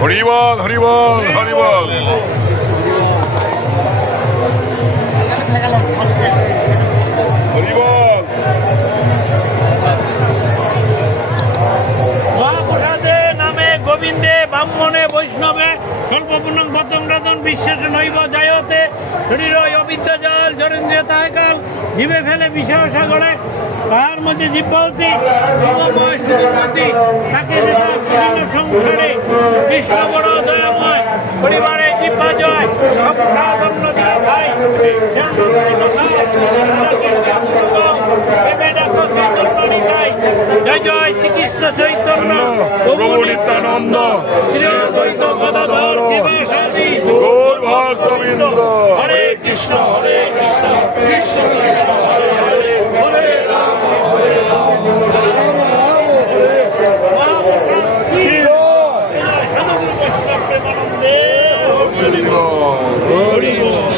হরিবল হরিবল হরিবল। হরিবল। নামে গোবিন্দে, ব্রাহ্মণে বৈষ্ণবে, স্বল্পপূর্ণং পতঙ্গরাতন বিশ্বাস নৈব জায়তে শরীর অবিদ্যা জল, জরেন্দ্রিয় তাহকাল জীবে ফেলে বিষয় তাহার মধ্যে জীববতী ভগময় সুখমতী তাকে বিভিন্ন সংসারে কৃষ্ণ বড় দয়াময় পরিবারে জিব্বা জয় সংসারন্ন দিয়ে ভাই জয় জয় শ্রীকৃষ্ণ চৈতন্য প্রভু নিত্যানন্দ শ্রী অদ্বৈত গদাধর হরে কৃষ্ণ হরে কৃষ্ণ কৃষ্ণ কৃষ্ণ হরে হরে হরে রাম হরে রাম মহাপ্রসাদ কি